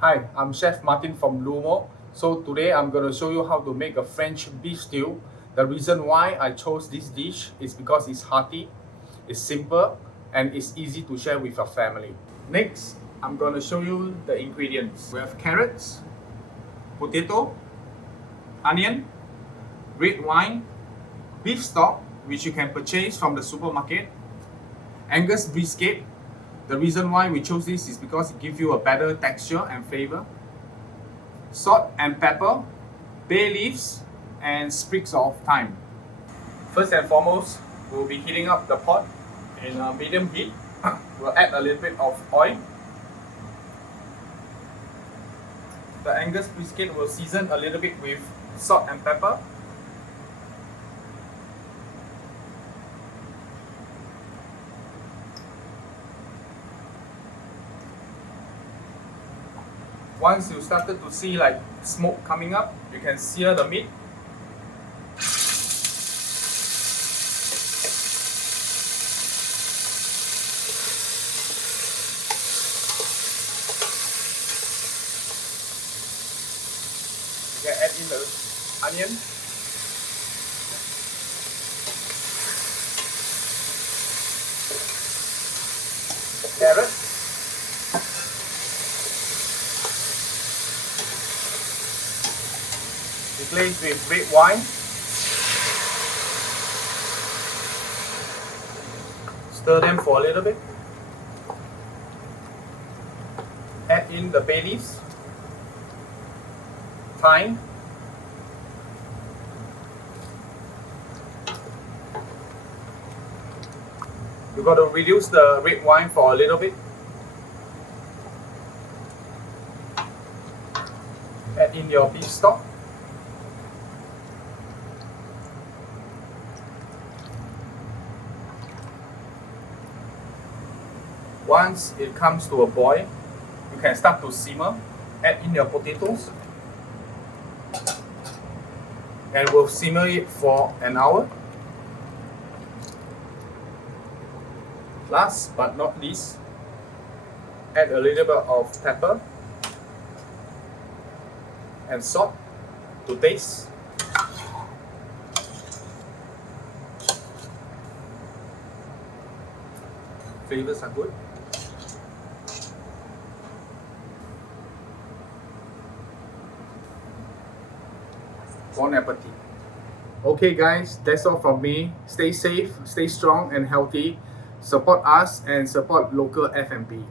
Hi, I'm Chef Martin from LUMO. So today I'm going to show you how to make a French beef stew. The reason why I chose this dish is because it's hearty, it's simple, and it's easy to share with your family. Next, I'm going to show you the ingredients. We have carrots, potato, onion, red wine, beef stock, which you can purchase from the supermarket, Angus brisket. The reason why we chose this is because it gives you a better texture and flavor. Salt and pepper, bay leaves, and sprigs of thyme. First and foremost, we'll be heating up the pot in a medium heat. We'll add a little bit of oil. The Angus brisket will season a little bit with salt and pepper. Once you started to see like smoke coming up, you can sear the meat. You can add in the onion. Carrot. Replace with red wine. Stir them for a little bit. Add in the bay leaves, thyme, you got to reduce the red wine for a little bit. Add in your beef stock. Once it comes to a boil, you can start to simmer. Add in your potatoes. And we'll simmer it for an hour. Last but not least, add a little bit of pepper and salt to taste. Flavors are good. Bon appetit. Okay guys, that's all from me. Stay safe, stay strong and healthy. Support us and support local F&B.